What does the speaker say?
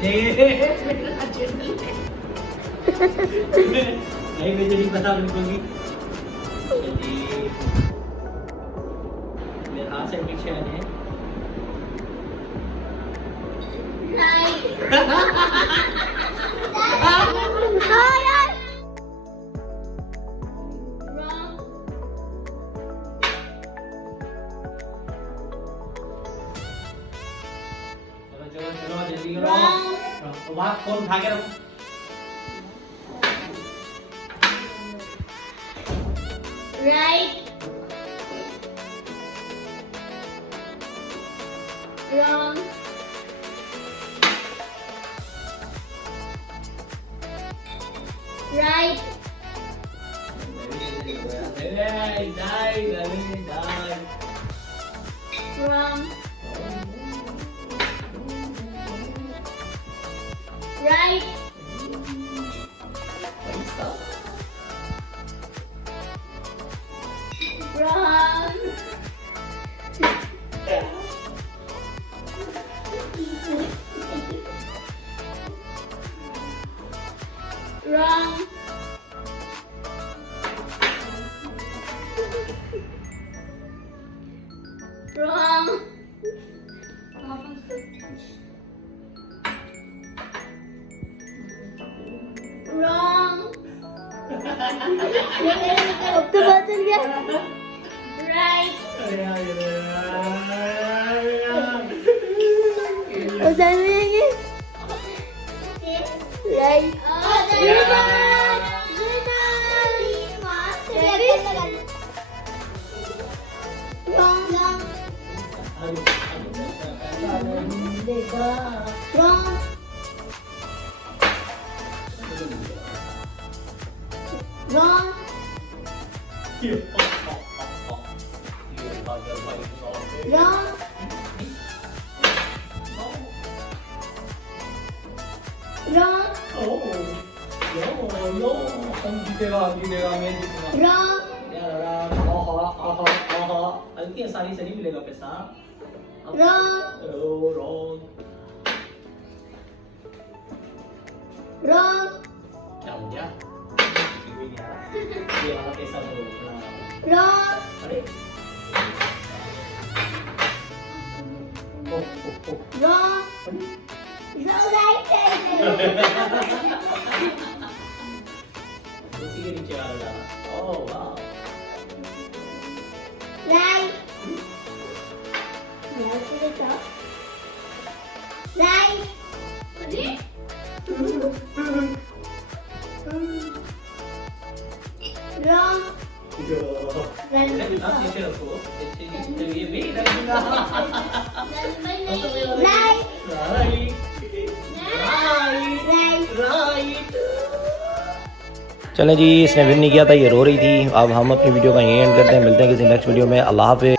नहीं मुझे नहीं पता बिल्कुल भी। मेरे हाथ से पीछे आने हैं। चलो चलो जल्दी करो। वहाँ फोन उठा के रखो। Right. Wrong. Right. Wrong. Right. Wrong. Wrong. Wrong. Wrong. अब तो पता चल गया। Right. उधर जाएंगे। Right. Wrong. Wrong. Wrong. Wrong. Wrong. हम जीतेगा मैं जीतूंगा। Wrong. हल्की आसानी से नहीं मिलेगा पैसा। Wrong. Wrong. Wrong. क्या हो गया? किसी को नहीं आ रहा। ये वाला पैसा तो Wrong. अरे Wrong. Wrong. Right. उसी के नीचे आ रहा है। ओह वाह। Right. Right. Wrong. आप नीचे रखो। ये भी रखूंगा। Right. Right. Right. चलें जी, इसने विन नहीं किया था, ये रो रही थी। अब हम अपनी वीडियो का यहीं एंड करते हैं। मिलते हैं किसी नेक्स्ट वीडियो में। अल्लाह हाफ़िज़।